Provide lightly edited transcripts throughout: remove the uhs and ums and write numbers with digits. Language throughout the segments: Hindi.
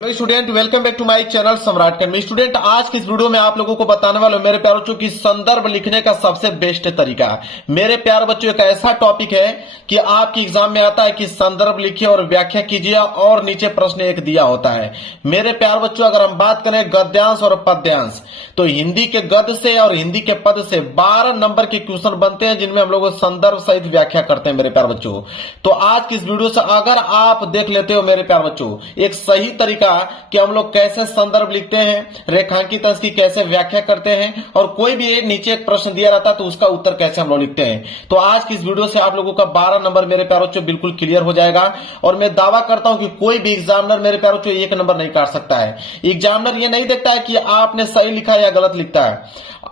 Hello student, welcome back to my channel Samrat Academy. Student, आज की इस वीडियो में आप लोगों को बताने वाला हूं मेरे प्यारे बच्चों की संदर्भ लिखने का सबसे बेस्ट तरीका। मेरे प्यारे बच्चों, एक ऐसा टॉपिक है कि आपके एग्जाम में आता है कि संदर्भ लिखिए और व्याख्या कीजिए और नीचे प्रश्न एक दिया होता है। मेरे प्यारे बच्चों, अगर हम बात करें गद्यांश और पद्यांश, तो हिंदी के गद्य से और हिंदी के पद से 12 नंबर के क्वेश्चन बनते हैं जिनमें हम लोग संदर्भ सहित व्याख्या करते हैं मेरे प्यारे बच्चों। तो आज की इस वीडियो से अगर आप देख लेते हो मेरे प्यारे बच्चों एक सही तरीका कि हम लोग कैसे संदर्भ लिखते हैं, रेखांकित अंश की कैसे व्याख्या करते हैं और कोई भी नीचे एक प्रश्न दिया रहता है तो उसका उत्तर कैसे हम लोग लिखते हैं, तो आज की इस वीडियो से आप लोगों का 12 नंबर मेरे प्यारे बच्चों बिल्कुल क्लियर हो जाएगा। और मैं दावा करता हूं कि कोई भी एग्जामिनर मेरे प्यारे बच्चों 1 नंबर नहीं काट सकता है। एग्जामिनर ये नहीं देखता है कि आपने सही लिखा या गलत लिखता है।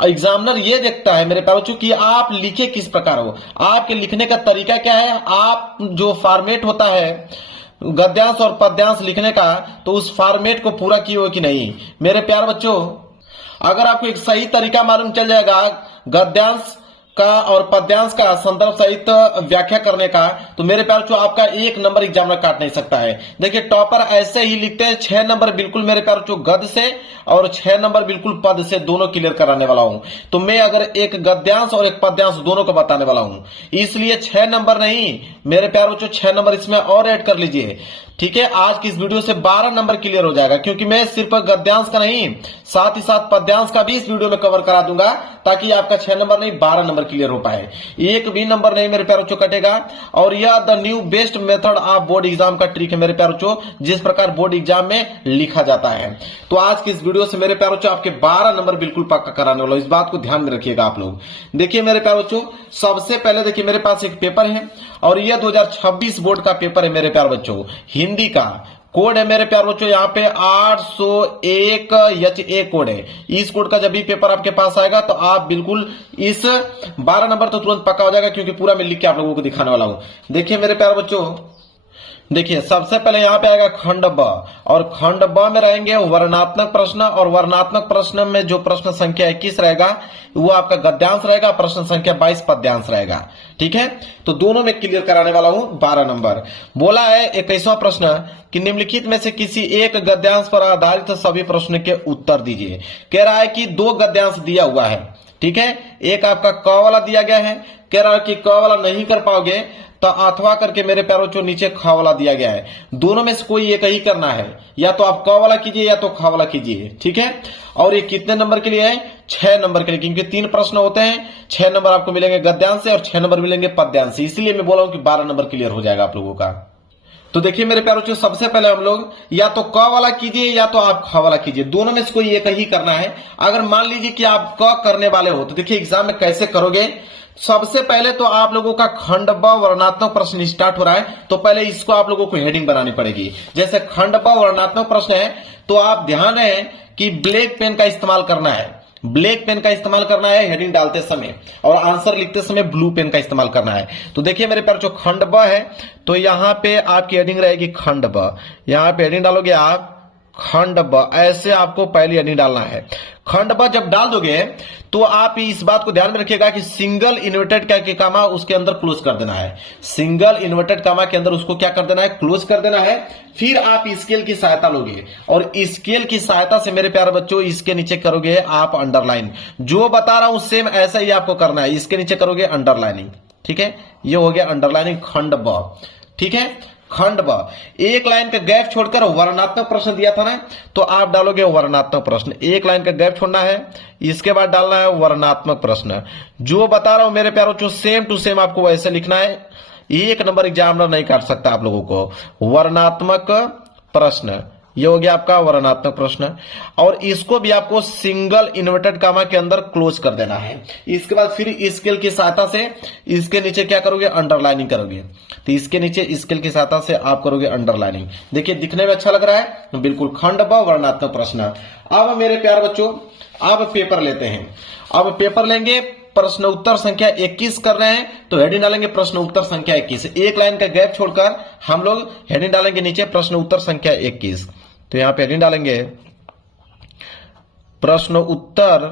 एग्जामिनर ये देखता है मेरे प्यारे बच्चों कि आप लिखे किस प्रकार हो, आपके लिखने का तरीका क्या है, आप जो फॉर्मेट होता है गद्यांश और पद्यांश लिखने का तो उस फॉर्मेट को पूरा किए हो कि नहीं। मेरे प्यारे बच्चों, अगर आपको एक सही तरीका मालूम चल जाएगा गद्यांश का और पद्यांश का संदर्भ सहित व्याख्या करने का, तो मेरे प्यारे बच्चों आपका 1 नंबर एग्जामिनर काट नहीं सकता है। देखिए, टॉपर ऐसे ही लिखते हैं 6 नंबर बिल्कुल मेरे प्यारे बच्चों गद्य से और 6 नंबर बिल्कुल पद से, दोनों क्लियर कराने वाला हूं। तो मैं अगर एक गद्यांश और एक पद्यांश दोनों को बताने वाला हूं, इसलिए 6 नंबर नहीं मेरे प्यारे बच्चों 6 नंबर इसमें और ऐड कर लीजिए। ठीक है, आज की इस वीडियो से 12 नंबर क्लियर हो जाएगा, क्योंकि मैं सिर्फ गद्यांश का नहीं साथ ही साथ पद्यांश का भी इस वीडियो में कवर करा दूंगा ताकि आपका 6 नंबर नहीं 12 नंबर क्लियर हो पाए। एक भी नंबर नहीं मेरे प्यारे बच्चों कटेगा। और यह the new best method of board exam का ट्रिक है मेरे प्यारे बच्चों, जिस प्रकार बोर्ड एग्जाम में लिखा जाता है। तो आज की इस वीडियो से मेरे प्यारे बच्चों आपके 12 नंबर बिल्कुल पक्का कराने वाला, इस बात को ध्यान में रखिएगा आप लोग। देखिए मेरे प्यारे बच्चों, सबसे पहले देखिए मेरे पास एक पेपर है और यह 2026 बोर्ड का पेपर है मेरे प्यारे बच्चों। हिंदी का कोड है मेरे प्यारे बच्चों यहाँ पे 801 HA कोड है। इस कोड का जब भी पेपर आपके पास आएगा तो आप बिल्कुल इस 12 नंबर तो तुरंत पक्का हो जाएगा, क्योंकि पूरा मैं लिख के आप लोगों को दिखाने वाला हूं। देखिए मेरे प्यारे बच्चों, देखिए सबसे पहले यहां पे आएगा खंड ब, और खंड ब में रहेंगे वर्णात्मक प्रश्न, और वर्णात्मक प्रश्न में जो प्रश्न संख्या 21 रहेगा वो आपका गद्यांश रहेगा, प्रश्न संख्या 22 पद्यांश रहेगा। ठीक है, तो दोनों में क्लियर कराने वाला हूं 12 नंबर। बोला है 21वां प्रश्न कि निम्नलिखित में से किसी एक गद्यांश पर आधारित सभी प्रश्न के उत्तर दीजिए। कह रहा है कि 2 गद्यांश दिया हुआ है। ठीक है, एक आपका क वाला दिया गया है, कह रहा है कि क वाला नहीं कर पाओगे तो अथवा करके मेरे प्यारों जो नीचे ख वाला दिया गया है, दोनों में से कोई एक ही करना है, या तो आप क वाला कीजिए या तो ख वाला कीजिए। ठीक है, और ये कितने नंबर के लिए है? 6 नंबर के लिए, क्योंकि 3 प्रश्न होते हैं। 6 नंबर आपको मिलेंगे गद्यांश से और 6 नंबर मिलेंगे पद्यांश से, इसलिए मैं बोला हूं कि 12 नंबर क्लियर हो जाएगा आप लोगों का। तो देखिए मेरे प्यारे बच्चों, सबसे पहले हम लोग या तो क वाला कीजिए या तो आप ख वाला कीजिए, दोनों में से कोई एक ही करना है। अगर मान लीजिए कि आप क करने वाले हो तो देखिए एग्जाम में कैसे करोगे। सबसे पहले तो आप लोगों का खंड ब वर्णात्मक प्रश्न स्टार्ट हो रहा है, तो पहले इसको आप लोगों को हेडिंग बनानी पड़ेगी। जैसे खंड ब वर्णात्मक प्रश्न है तो आप ध्यान है कि ब्लैक पेन का इस्तेमाल करना है, ब्लैक पेन का इस्तेमाल करना है हेडिंग डालते समय, और आंसर लिखते समय ब्लू पेन का इस्तेमाल करना है। तो देखिए मेरे पास जो खंड ब है तो यहां पे आपकी हेडिंग रहेगी खंड ब, यहां पे हेडिंग डालोगे आप खंड ब, ऐसे आपको पहली हेडिंग डालना है। खंड ब जब डाल दोगे तो आप इस बात को ध्यान में रखिएगा कि सिंगल इन्वर्टेड के कामा उसके अंदर क्लोज कर देना है, सिंगल इन्वर्टेड कामा के अंदर उसको क्या कर देना है? क्लोज कर देना है। फिर आप स्केल की सहायता लोगे और स्केल की सहायता से मेरे प्यारे बच्चों इसके नीचे करोगे आप अंडरलाइन। जो बता रहा हूं सेम ऐसा ही आपको करना है, इसके नीचे करोगे अंडरलाइनिंग। ठीक है, ये हो गया अंडरलाइनिंग खंड ब। ठीक है, खंड ब, एक लाइन का गैप छोड़कर वर्णात्मक प्रश्न दिया था ना, तो आप डालोगे वर्णात्मक प्रश्न, एक लाइन का गैप छोड़ना है, इसके बाद डालना है वर्णात्मक प्रश्न। जो बता रहा हूं मेरे प्यारों जो सेम टू सेम आपको वैसे लिखना है। 1 नंबर एग्जामिनर नहीं काट सकता आप लोगों को। वर्णात्मक प्रश्न, ये हो गया आपका वर्णात्मक प्रश्न, और इसको भी आपको सिंगल इन्वर्टेड कामा के अंदर क्लोज कर देना है। इसके बाद फिर स्केल की सहायता से इसके नीचे क्या करोगे? अंडरलाइनिंग करोगे। तो इसके नीचे स्केल की सहायता से आप करोगे अंडरलाइनिंग। देखिए दिखने में अच्छा लग रहा है बिल्कुल, खंड ब वर्णात्मक प्रश्न। अब मेरे प्यारे बच्चों अब पेपर लेते हैं। अब पेपर लेंगे, प्रश्न उत्तर संख्या 21 कर रहे हैं तो हेडिंग डालेंगे प्रश्न उत्तर संख्या 21। एक लाइन का गैप छोड़कर हम लोग हेडिंग डालेंगे नीचे प्रश्न उत्तर संख्या 21। तो यहां पे हेडिंग डालेंगे प्रश्न उत्तर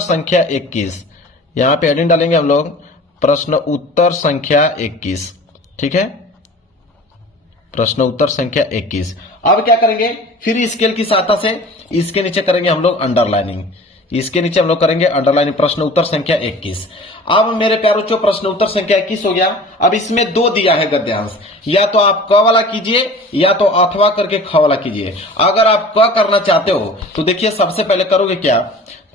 संख्या 21। यहां पे हेडिंग डालेंगे हम लोग प्रश्न उत्तर संख्या 21। ठीक है, प्रश्न उत्तर संख्या 21। अब क्या करेंगे, फिर स्केल की सहायता से इसके नीचे करेंगे हम लोग अंडरलाइनिंग, इसके नीचे हम लोग करेंगे अंडरलाइनिंग प्रश्न उत्तर संख्या 21। अब मेरे प्यारों बच्चों प्रश्न उत्तर संख्या 21 हो गया। अब इसमें दो दिया है गद्यांश, या तो आप क वाला कीजिए या तो अथवा करके ख वाला कीजिए। अगर आप क करना चाहते हो तो देखिए सबसे पहले करोगे क्या,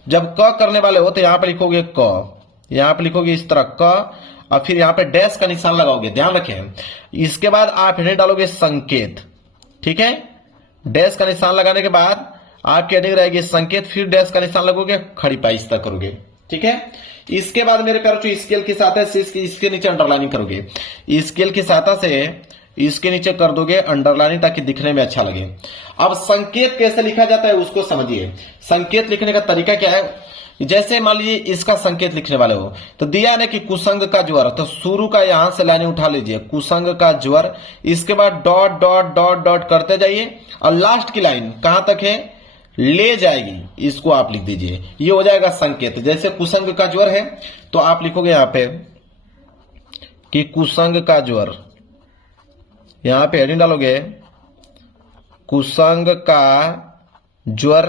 जब क करने वाले हो तो यहां पर लिखोगे क, यहां पर लिखोगे इस तरह क, और फिर यहां पे डैश का निशान लगाओगे, ध्यान रखें। इसके बाद आप हेडिंग डालोगे संकेत, ठीक है। डैश का निशान लगाने के बाद आपकी हेडिंग रहेगी संकेत, फिर डैश का निशान लगोगे, खड़ी पाई इस तक करोगे, ठीक है। इसके बाद मेरे प्यारों जो स्केल की सहायता से इसके नीचे अंडरलाइनिंग करोगे, स्केल की सहायता से इसके नीचे कर दोगे अंडरलाइनिंग ताकि दिखने में अच्छा लगे। अब संकेत कैसे लिखा जाता है उसको समझिए। संकेत लिखने का तरीका क्या है, जैसे मान लीजिए इसका संकेत लिखने वाले हो तो दिया है ना कि कुसंग का ज्वर, तो शुरू का यहां से लाइन उठा लीजिए कुसंग का ज्वर, इसके बाद डॉट डॉट डॉट डॉट करते जाइए और लास्ट की लाइन कहां तक है, ले जाएगी, इसको आप लिख दीजिए, ये हो जाएगा संकेत। जैसे कुसंग का ज्वर है तो आप लिखोगे यहां पे कि कुसंग का ज्वर, यहां पे हेडिंग डालोगे कुसंग का ज्वर,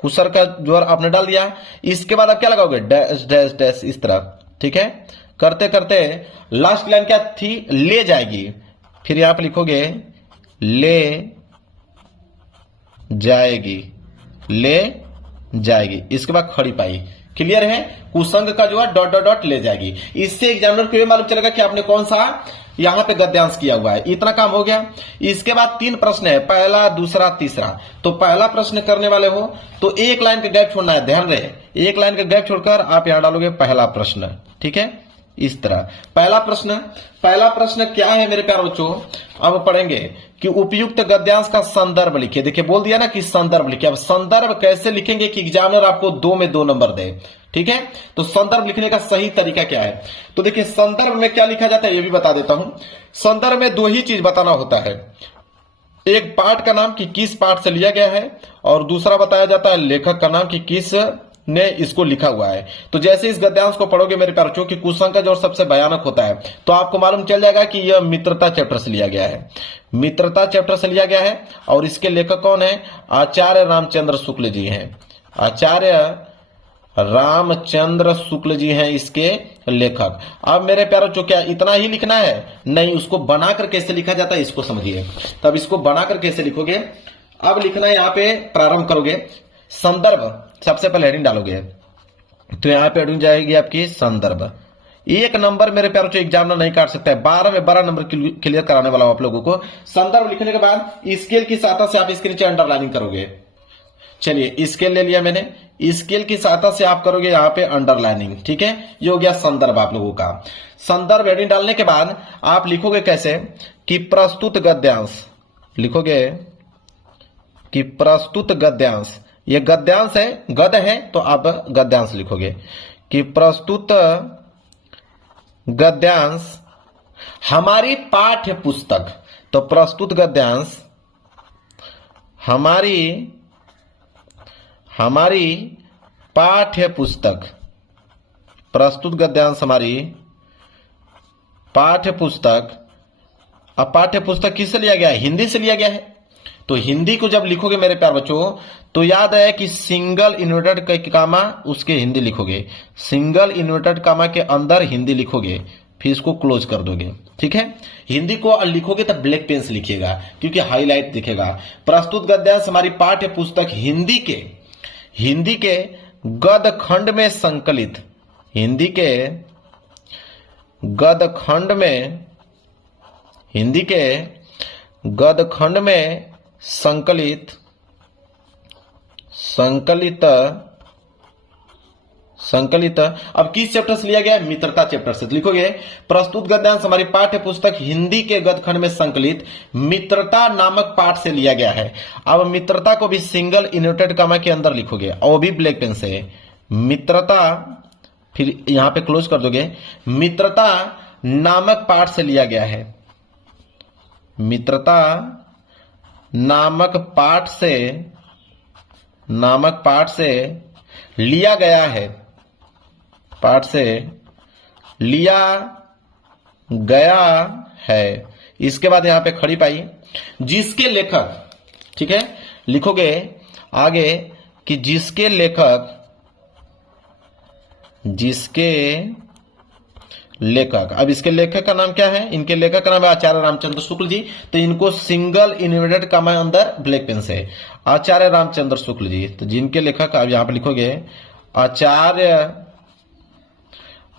कुसर का ज्वर आपने डाल दिया। इसके बाद आप क्या लगाओगे, डैश डैश डैश इस तरह, ठीक है। करते करते लास्ट लाइन क्या थी, ले जाएगी, फिर यहां पर लिखोगे ले जाएगी, ले जाएगी, इसके बाद खड़ी पाई। क्लियर है, कुसंग का ज्वर डॉट डॉट डॉट ले जाएगी। इससे एग्जामिनर को ये मालूम चलेगा कि आपने कौन सा यहां पे गद्यांश किया हुआ है। इतना काम हो गया। इसके बाद 3 प्रश्न है, पहला दूसरा तीसरा। तो पहला प्रश्न करने वाले हो तो एक लाइन का गैप छोड़ना है, ध्यान रहे, एक लाइन का गैप छोड़कर आप यहां डालोगे पहला प्रश्न, ठीक है, इस तरह। पहला प्रश्न क्या है मेरे प्यारे बच्चों, अब पढ़ेंगे कि उपयुक्त गद्यांश का संदर्भ लिखिए। देखिए बोल दिया ना कि संदर्भ लिखिए। अब संदर्भ कैसे लिखेंगे कि एग्जामिनर आपको 2 में 2 नंबर दे, ठीक है। तो संदर्भ लिखने का सही तरीका क्या है, तो देखिए संदर्भ में क्या लिखा जाता है ये भी बता देता हूं। संदर्भ में 2 ही चीज बताना होता है, एक पाठ का नाम कि किस पाठ से लिया गया है, और दूसरा बताया जाता है लेखक का नाम कि किस ने इसको लिखा हुआ है। तो जैसे इस गद्यांश को पढ़ोगे मेरे प्यारे बच्चों कि कुसंग का ज्वर सबसे भयानक होता है, तो आपको मालूम चल जाएगा कि यह मित्रता चैप्टर से लिया गया है, मित्रता चैप्टर से लिया गया है। और इसके लेखक कौन है, आचार्य रामचंद्र शुक्ल जी हैं, आचार्य रामचंद्र शुक्ल जी हैं इसके लेखक। अब मेरे प्यारे बच्चों क्या इतना ही लिखना है, नहीं, उसको बनाकर कैसे लिखा जाता है इसको समझिए। तब इसको बनाकर कैसे लिखोगे, अब लिखना यहां पे प्रारंभ करोगे, संदर्भ सबसे पहले हेडिंग डालोगे, तो यहां पे हेडिंग जाएगी आपकी संदर्भ। 1 नंबर मेरे प्यारों से एग्जामिनर नहीं काट सकता है, 12 में 12 नंबर क्लियर कराने वाला हूं आप लोगों को। संदर्भ लिखने के बाद स्केल की सहायता से आप इसके नीचे अंडरलाइनिंग करोगे। चलिए स्केल ले लिया मैंने, स्केल की सहायता से आप करोगे यहां पे अंडरलाइनिंग, ठीक है। ये हो गया संदर्भ आप लोगों का। संदर्भ हेडिंग डालने के बाद आप लिखोगे कैसे कि प्रस्तुत गद्यांश, लिखोगे कि प्रस्तुत गद्यांश, ये गद्यांश है, गद है तो आप गद्यांश लिखोगे कि प्रस्तुत गद्यांश हमारी पाठ्य पुस्तक, तो प्रस्तुत गद्यांश हमारी पाठ्य पुस्तक, प्रस्तुत गद्यांश हमारी पाठ्य पुस्तक। अब पाठ्य पुस्तक किससे लिया गया है, हिंदी से लिया गया है। तो हिंदी को जब लिखोगे मेरे प्यारे बच्चों तो याद है कि सिंगल इन्वर्टेड कामा उसके हिंदी लिखोगे, सिंगल इन्वर्टेड कामा के अंदर हिंदी लिखोगे, फिर इसको क्लोज कर दोगे, ठीक है। हिंदी को लिखोगे तब ब्लैक पेन से लिखिएगा क्योंकि हाईलाइट दिखेगा। प्रस्तुत गद्यांश हमारी पाठ्य पुस्तक हिंदी के गद खंड में संकलित, हिंदी के गद खंड में, हिंदी के गद खंड में संकलित अब किस चैप्टर से लिया गया है, मित्रता चैप्टर से। लिखोगे प्रस्तुत गद्यांश हमारी पाठ्य पुस्तक हिंदी के गदखंड में संकलित मित्रता नामक पाठ से लिया गया है। अब मित्रता को भी सिंगल इन्वर्टेड कामा के अंदर लिखोगे और भी ब्लैक पेन से, मित्रता, फिर यहां पे क्लोज कर दोगे, मित्रता नामक पाठ से लिया गया है, मित्रता नामक पाठ से लिया गया है, पाठ से लिया गया है। इसके बाद यहां पे खड़ी पाई, जिसके लेखक, ठीक है, लिखोगे आगे कि जिसके लेखक अब इसके लेखक का नाम क्या है, इनके लेखक का नाम है आचार्य रामचंद्र शुक्ल जी। तो इनको सिंगल इन्वर्टेड कॉमा अंदर ब्लैक पेन से आचार्य रामचंद्र शुक्ल जी। तो जिनके लेखक अब यहां पे लिखोगे आचार्य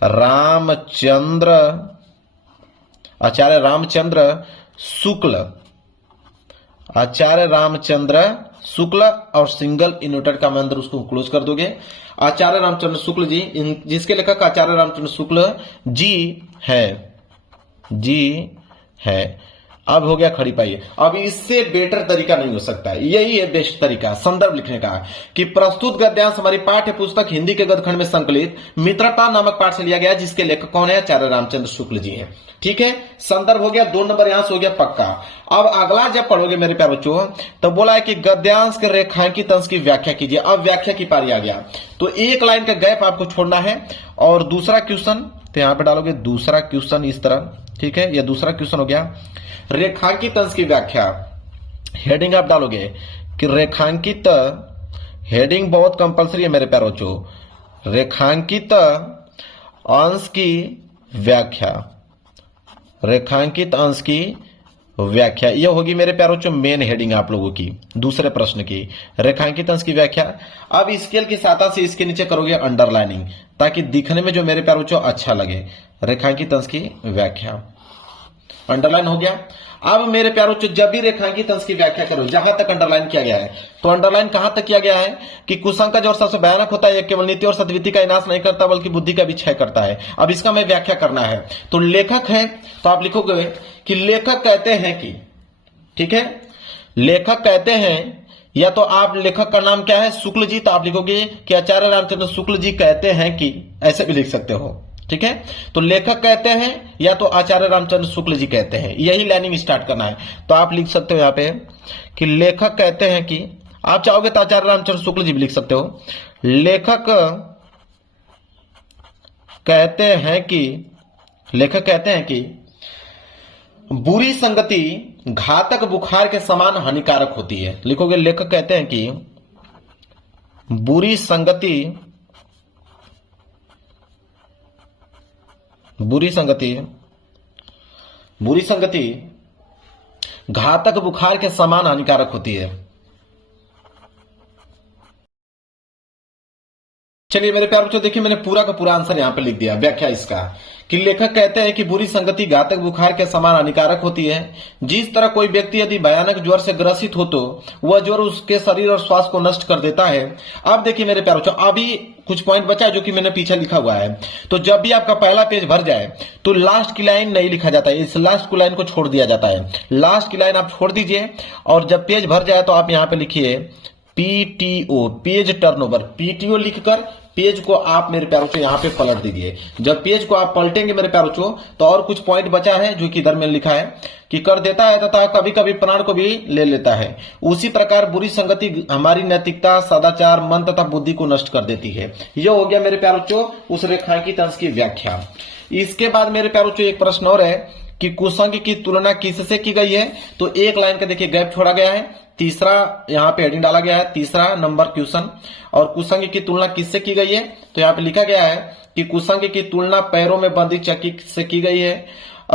रामचंद्र शुक्ल और सिंगल इन्वर्टेड कॉमा अंदर उसको क्लोज कर दोगे। आचार्य रामचंद्र शुक्ल जी, जिसके लेखक आचार्य रामचंद्र शुक्ल जी है। अब हो गया खड़ी पाई। अब इससे बेटर तरीका नहीं हो सकता है, यही है बेस्ट तरीका संदर्भ लिखने का, कि प्रस्तुत गद्यांश हमारी पाठ्य पुस्तक हिंदी के गद्यखंड में संकलित मित्रता नामक पाठ से लिया गया, जिसके लेखक कौन है, आचार्य रामचंद्र शुक्ल जी हैं। ठीक है, संदर्भ हो गया, 2 नंबर यहां से हो गया पक्का। अब अगला जब पढ़ोगे मेरे प्यारे बच्चों, तो बोला है कि गद्यांश के रेखांकित अंश की व्याख्या कीजिए। अब व्याख्या की पारी आ गया, तो एक लाइन का गैप आपको छोड़ना है। और दूसरा क्वेश्चन, तो यहां पे डालोगे दूसरा क्वेश्चन इस तरह, ठीक है, यह दूसरा क्वेश्चन हो गया। रेखांकित अंश की व्याख्या, हेडिंग आप डालोगे कि रेखांकित, हेडिंग बहुत कंपलसरी है मेरे प्यारे बच्चों, रेखांकित अंश की व्याख्या, रेखांकित अंश की व्याख्या, यह होगी मेरे प्यारे बच्चों मेन हेडिंग आप लोगों की दूसरे प्रश्न की, रेखांकित अंश की व्याख्या। अब स्केल की सहायता से इसके नीचे करोगे अंडरलाइनिंग, ताकि दिखने में जो मेरे प्यारे बच्चों अच्छा लगे। रेखांकित अंश की व्याख्या अंडरलाइन हो गया। अब मेरे प्यारे बच्चों जब भी रेखांकित अंश की व्याख्या करो, जहां तक अंडरलाइन किया गया है, तो अंडरलाइन कहां तक किया गया है कि कुसंकज और सबसे भयानक होता है, यह केवल नीति और सद्विति का विनाश नहीं करता बल्कि बुद्धि का भी क्षय करता है। अब इसका मैं व्याख्या करना है, तो लेखक है, तो आप लिखोगे कि लेखक कहते हैं कि, ठीक है, लेखक कहते हैं, या तो आप लेखक का नाम क्या है, शुक्ल जी, तो आप लिखोगे कि आचार्य रामचंद्र शुक्ल जी कहते हैं कि, ऐसे भी लिख सकते हो। ठीक है, तो लेखक कहते हैं या तो आचार्य रामचंद्र शुक्ल जी कहते हैं, यही लाइनिंग स्टार्ट करना है। तो आप लिख सकते हो यहां पे कि लेखक कहते हैं कि, आप चाहोगे तो आचार्य रामचंद्र शुक्ल जी भी लिख सकते हो। लेखक कहते हैं कि बुरी संगति घातक बुखार के समान हानिकारक होती है। लिखोगे लेखक कहते हैं कि बुरी संगति घातक बुखार के समान हानिकारक होती है। चलिए मेरे प्यारे बच्चों, देखिए मैंने पूरा का पूरा आंसर यहां पे लिख दिया, व्याख्या इसका, कि लेखक कहते हैं कि बुरी संगति घातक बुखार के समान हानिकारक होती है। जिस तरह कोई व्यक्ति यदि भयानक ज्वर से ग्रसित हो तो वह ज्वर उसके शरीर और स्वास्थ्य को नष्ट कर देता है। अब देखिए मेरे प्यारे बच्चों, अभी कुछ पॉइंट बचा है जो कि मैंने पीछे लिखा हुआ है। तो जब भी आपका पहला पेज भर जाए तो लास्ट की लाइन नहीं लिखा जाता है, इस लास्ट की लाइन को छोड़ दिया जाता है। लास्ट की लाइन आप छोड़ दीजिए, और जब पेज भर जाए तो आप यहां पे लिखिए पीटीओ, पेज टर्नओवर, पीटीओ लिखकर पेज को आप मेरे प्यारों से यहां पे पलट दीजिए। जब पेज को आप पलटेंगे मेरे प्यारों से, तो और कुछ पॉइंट बचा है जो कि इधर में लिखा है कि कर देता है तथा कभी कभी प्राण को भी ले लेता है। उसी प्रकार बुरी संगति हमारी नैतिकता, सदाचार, मन तथा बुद्धि को नष्ट कर देती है। यह हो गया मेरे प्यारों से उस रेखांकित अंश की व्याख्या। इसके बाद मेरे प्यारों से एक प्रश्न और है कि कुसंग की तुलना किससे की गई है। तो एक लाइन का देखिए गैप छोड़ा गया है, तीसरा यहां पे हेडिंग डाला गया है, तीसरा नंबर क्वेश्चन। और कुसंग की तुलना किससे की गई है, तो यहां पे लिखा गया है कि कुसंग की तुलना पैरों में बंधी चक्की से की गई है,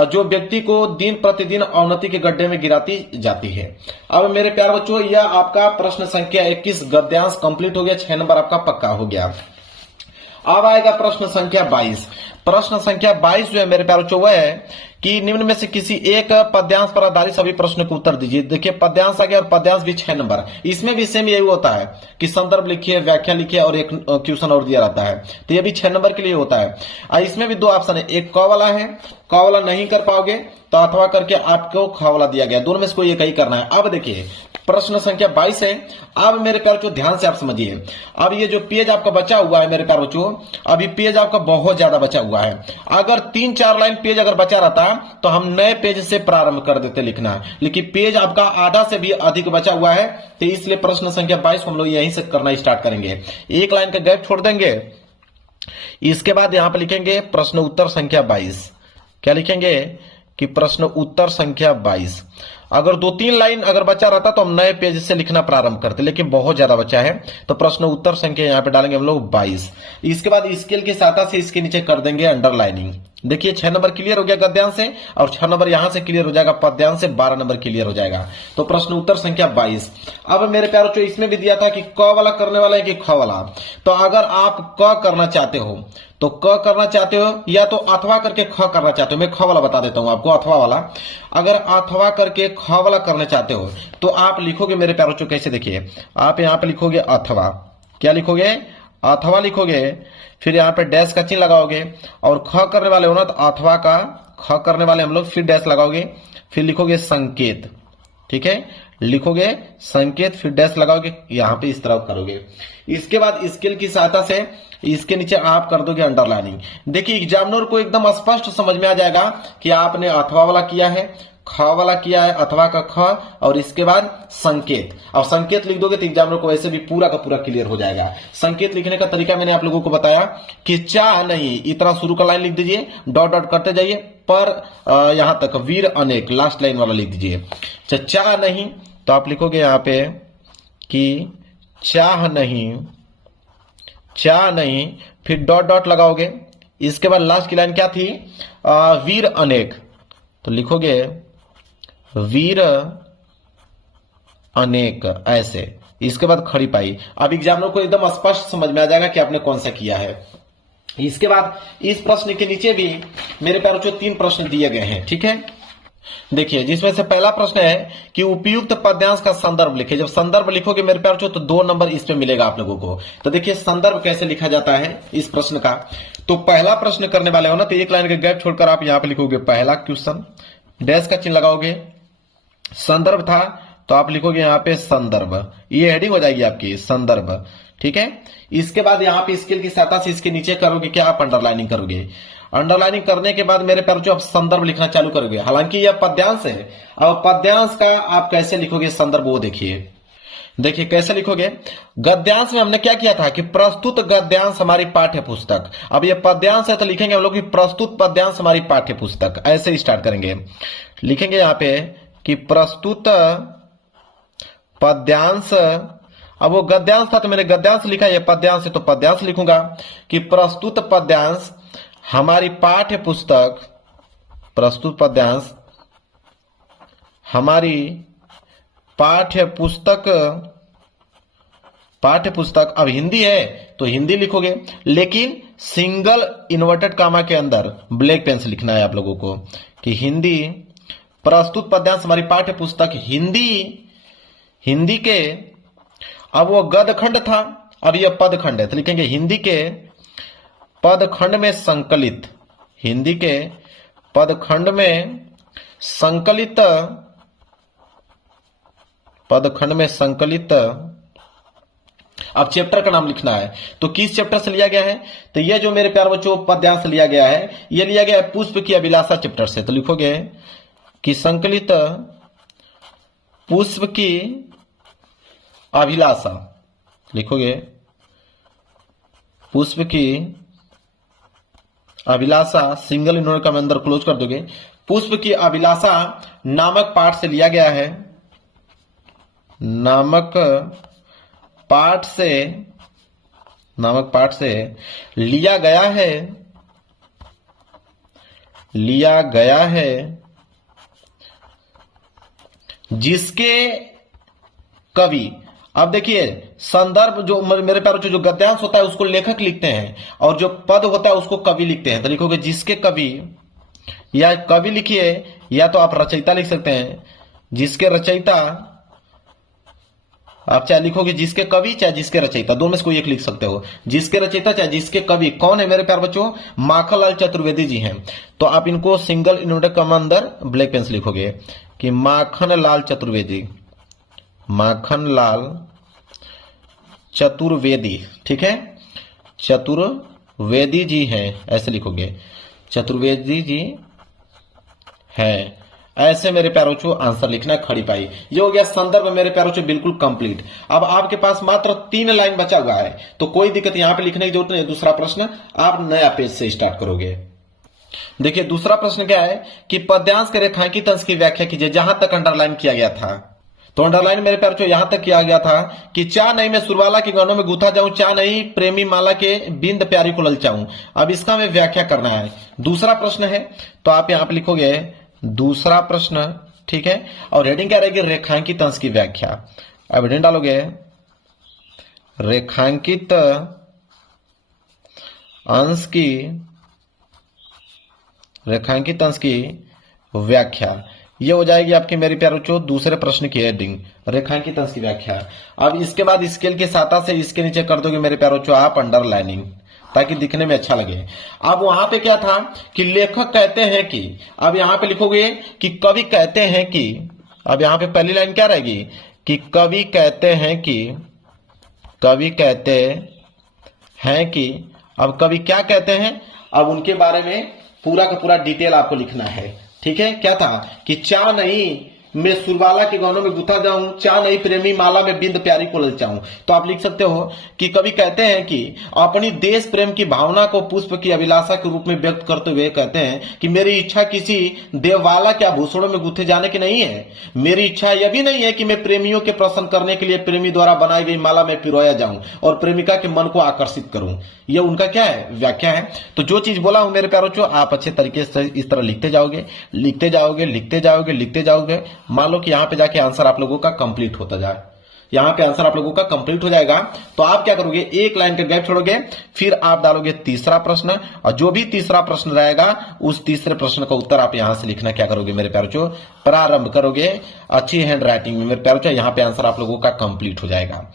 जो व्यक्ति को दिन प्रतिदिन अवनति के गड्ढे में गिराती जाती है। अब मेरे प्यारे बच्चों, यह आपका प्रश्न संख्या 21 गद्यांश कंप्लीट हो गया, 6 नंबर आपका पक्का हो गया। अब आएगा प्रश्न संख्या 22। प्रश्न संख्या 22 जो है मेरे प्यारे बच्चों, वह है कि निम्न में से किसी एक पद्यांश पर आधारित सभी प्रश्न को उत्तर दीजिए। देखिए पद्यांश आ गया और पद्यांश भी 6 नंबर। इसमें भी सेम यही होता है कि संदर्भ लिखिए, व्याख्या लिखिए और एक क्वेश्चन और दिया रहता है। तो ये भी 6 नंबर के लिए होता है। इसमें भी 2 ऑप्शन है, एक क वाला है, क वाला नहीं कर पाओगे तो अथवा करके आपको ख वाला दिया गया, दोनों में से कोई एक ही करना है। अब देखिए प्रश्न संख्या 22 है। अब मेरे प्यारे बच्चों ध्यान से आप समझिए। अब ये जो पेज आपका बचा हुआ है मेरे प्यारे बच्चों, अभी पेज आपका बहुत ज्यादा बचा हुआ है। अगर 3-4 लाइन पेज अगर बचा रहता तो हम नए पेज से प्रारंभ कर देते लिखना, लेकिन पेज आपका आधा से भी अधिक बचा हुआ है, तो इसलिए प्रश्न संख्या 22 हम लोग यहीं से करना स्टार्ट करेंगे। एक लाइन का गैप छोड़ देंगे, इसके बाद यहां पर लिखेंगे प्रश्न उत्तर संख्या 22। क्या लिखेंगे कि प्रश्न उत्तर संख्या 22। अगर 2-3 लाइन अगर बचा रहता तो हम नए पेज से लिखना प्रारंभ करते, लेकिन बहुत ज्यादा बचा है, तो प्रश्न उत्तर संख्या यहां पे डालेंगे हम लोग 22। इसके बाद स्केल की सहायता से इसके नीचे कर देंगे अंडरलाइनिंग। देखिए 6 नंबर क्लियर हो गया गद्यांश से, और 6 नंबर यहां से क्लियर हो जाएगा पद्यांश से, 12 नंबर क्लियर हो जाएगा। तो प्रश्न उत्तर संख्या 22। अब मेरे प्यारो बच्चों इसमें भी दिया था कि क वाला करने वाला है कि ख वाला। तो अगर आप क करना चाहते हो तो क करना चाहते हो, या तो अथवा करके ख करना चाहते हो, मैं ख वाला बता देता हूं आपको, अथवा वाला। अगर अथवा करके ख वाला करना चाहते हो तो आप लिखोगे मेरे प्यारो बच्चों कैसे, देखिए आप यहां पे लिखोगे अथवा, क्या लिखोगे, अथवा लिखोगे, फिर यहाँ पे डैश का चिन्ह लगाओगे, और ख करने वाले हो ना तो अथवा का ख करने वाले हम लोग, फिर डैश लगाओगे, फिर लिखोगे संकेत, ठीक है, लिखोगे संकेत, फिर डैश लगाओगे, यहाँ पे इस तरह करोगे। इसके बाद स्केल की सहायता से इसके नीचे आप कर दोगे अंडरलाइनिंग। देखिए एग्जामिनर को एकदम स्पष्ट समझ में आ जाएगा कि आपने अथवा वाला किया है, ख वाला किया है, अथवा का ख, और इसके बाद संकेत। अब संकेत लिख दोगे तो एग्जामिनर को वैसे भी पूरा का पूरा क्लियर हो जाएगा। संकेत लिखने का तरीका मैंने आप लोगों को बताया कि चाह नहीं, इतना शुरू का लाइन लिख दीजिए, डॉट डॉट करते जाइए, पर यहां तक वीर अनेक लास्ट लाइन वाला लिख दीजिए। चाह नहीं तो आप लिखोगे यहां पे कि चाह नहीं, चाह नहीं, फिर डॉट डॉट लगाओगे। इसके बाद लास्ट की लाइन क्या थी, वीर अनेक, तो लिखोगे वीर अनेक, ऐसे। इसके बाद खड़ी पाई। अब एग्जामिनर को एकदम स्पष्ट समझ में आ जाएगा कि आपने कौन सा किया है। इसके बाद इस प्रश्न के नीचे भी मेरे प्यारे बच्चों 3 प्रश्न दिए गए हैं, ठीक है। देखिए जिसमें से पहला प्रश्न है कि उपयुक्त पद्यांश का संदर्भ लिखे। जब संदर्भ लिखोगे मेरे प्यारे बच्चों तो 2 नंबर इस पे मिलेगा आप लोगों को। तो देखिए संदर्भ कैसे लिखा जाता है इस प्रश्न का। तो पहला प्रश्न करने वाले हो ना तो एक लाइन का गैप छोड़कर आप यहां पे लिखोगे पहला क्वेश्चन, डैश का चिन्ह लगाओगे, संदर्भ था तो आप लिखोगे यहां पे संदर्भ, ये हेडिंग हो जाएगी आपकी संदर्भ, ठीक है। इसके बाद यहां पे स्केल की सहायता से इसके नीचे करोगे क्या, आप अंडरलाइनिंग करोगे। अंडरलाइनिंग करने के बाद मेरे प्यारे बच्चों आप संदर्भ लिखना चालू करोगे। हालांकि यह पद्यांश है, अब पद्यांश का आप कैसे लिखोगे संदर्भ वो देखिए। देखिए कैसे लिखोगे, गद्यांश में हमने क्या किया था कि प्रस्तुत गद्यांश हमारी पाठ्य पुस्तक। अब ये पद्यांश है तो लिखेंगे हम लोग कि प्रस्तुत पद्यांश हमारी पाठ्य पुस्तक, ऐसे स्टार्ट करेंगे। लिखेंगे यहां पे कि प्रस्तुत पद्यांश, अब वो गद्यांश था तो मैंने गद्यांश लिखा, ये पद्यांश है तो पद्यांश लिखूंगा कि प्रस्तुत पद्यांश हमारी पाठ्य पुस्तक, प्रस्तुत पद्यांश हमारी पाठ्य पुस्तक, पाठ्य पुस्तक। अब हिंदी है तो हिंदी लिखोगे, लेकिन सिंगल इन्वर्टेड कामा के अंदर ब्लैक पेन से लिखना है आप लोगों को कि हिंदी, प्रस्तुत पद्यांश हमारी पाठ्य पुस्तक हिंदी, हिंदी के, अब वो गदखंड था, अब ये पदखंड है तो लिखेंगे हिंदी के पदखंड में संकलित, हिंदी के पदखंड में संकलित, पदखंड में संकलित। अब चैप्टर का नाम लिखना है तो किस चैप्टर से लिया गया है, तो ये जो मेरे प्यारे बच्चों पद्यांश लिया गया है ये लिया गया है पुष्प की अभिलाषा चैप्टर से। तो लिखोगे कि संकलित पुष्प की अभिलाषा, लिखोगे पुष्प की अभिलाषा, सिंगल इन्वर्टेड कामा अंदर क्लोज कर दोगे। पुष्प की अभिलाषा नामक पाठ से लिया गया है, नामक पाठ से, नामक पाठ से लिया गया है, लिया गया है, जिसके कवि। अब देखिए संदर्भ जो मेरे प्यारे बच्चों जो गद्यांश होता है उसको लेखक लिखते हैं और जो पद होता है उसको कवि लिखते हैं। तो लिखोगे जिसके कवि, या कवि लिखिए या तो आप रचयिता लिख सकते हैं, जिसके रचयिता, आप चाहे लिखोगे जिसके कवि चाहे जिसके रचयिता, दोनों में से कोई एक लिख सकते हो। जिसके रचयिता चाहे जिसके कवि कौन है मेरे प्यारे बच्चों, माखनलाल चतुर्वेदी जी हैं। तो आप इनको सिंगल इन्वर्टेड कामा अंदर ब्लैक पेन से लिखोगे कि माखनलाल चतुर्वेदी, माखनलाल चतुर्वेदी, ठीक है, चतुर्वेदी जी हैं, ऐसे लिखोगे चतुर्वेदी जी हैं, ऐसे मेरे प्यारों को आंसर लिखना खड़ी पाई। ये हो गया संदर्भ मेरे प्यारों को बिल्कुल कंप्लीट। अब आपके पास मात्र 3 लाइन बचा हुआ है तो कोई दिक्कत यहां पे लिखने की जरूरत नहीं। दूसरा प्रश्न आप नया पेज से स्टार्ट करोगे। देखिए दूसरा प्रश्न क्या है कि पद्यांश के रेखांकित अंश की व्याख्या कीजिए, जहां तक अंडरलाइन किया गया था। तो अंडरलाइन मेरे प्यार जो यहां तक किया गया था कि चा नहीं मैं सुरवाला के गहनों में गुथा जाऊं, चा नहीं प्रेमी माला के बिंद प्यारी को ललचाऊं। अब इसका हमें व्याख्या करना है। दूसरा प्रश्न है तो आप यहां पे लिखोगे दूसरा प्रश्न, ठीक है, और हेडिंग क्या रहेगी, रेखांकित अंश की व्याख्या। अब हेडिंग डालोगे रेखांकित अंश की व्याख्या। ये हो जाएगी आपकी मेरी प्यारे बच्चों दूसरे प्रश्न की हेडिंग, रेखांकित अंश की व्याख्या। अब इसके बाद स्केल की सहायता से इसके नीचे कर दोगे मेरे प्यारे बच्चों आप अंडरलाइनिंग, ताकि दिखने में अच्छा लगे। अब वहां पे क्या था कि लेखक कहते हैं कि, अब यहां पे लिखोगे कि कवि कहते हैं कि, अब यहां पे पहली लाइन क्या रहेगी कि कवि कहते हैं कि, अब कवि क्या कहते हैं, अब उनके बारे में पूरा का पूरा डिटेल आपको लिखना है। ठीक है, क्या था कि चा नहीं मैं सुरबाला के गहनों में गुथा जाऊं, चा नहीं प्रेमी माला में बिंद प्यारी को ललचाऊं। तो आप लिख सकते हो कि कवि कहते हैं कि अपनी देश प्रेम की भावना को पुष्प की अभिलाषा के रूप में व्यक्त करते हुए कहते हैं कि मेरी इच्छा किसी देववाला के आभूषणों में गुथे जाने की नहीं है। मेरी इच्छा यह भी नहीं है कि मैं प्रेमियों के प्रसन्न करने के लिए प्रेमी द्वारा बनाई गई माला में पिरोया जाऊं और प्रेमिका के मन को आकर्षित करूं। यह उनका क्या है, व्याख्या है। तो जो चीज बोला हूं मेरे प्यारों को आप अच्छे तरीके से इस तरह लिखते जाओगे। मान लो कि यहां पे जाके आंसर आप लोगों का कंप्लीट होता जाए, यहां पे आंसर आप लोगों का कंप्लीट हो जाएगा। तो आप क्या करोगे, एक लाइन का गैप छोड़ोगे, फिर आप डालोगे तीसरा प्रश्न, और जो भी तीसरा प्रश्न रहेगा उस तीसरे प्रश्न का उत्तर आप यहां से लिखना क्या करोगे मेरे प्यारों को, प्रारंभ करोगे अच्छी हैंड राइटिंग में मेरे प्यारों। यहां पे आंसर आप लोगों का कंप्लीट हो जाएगा।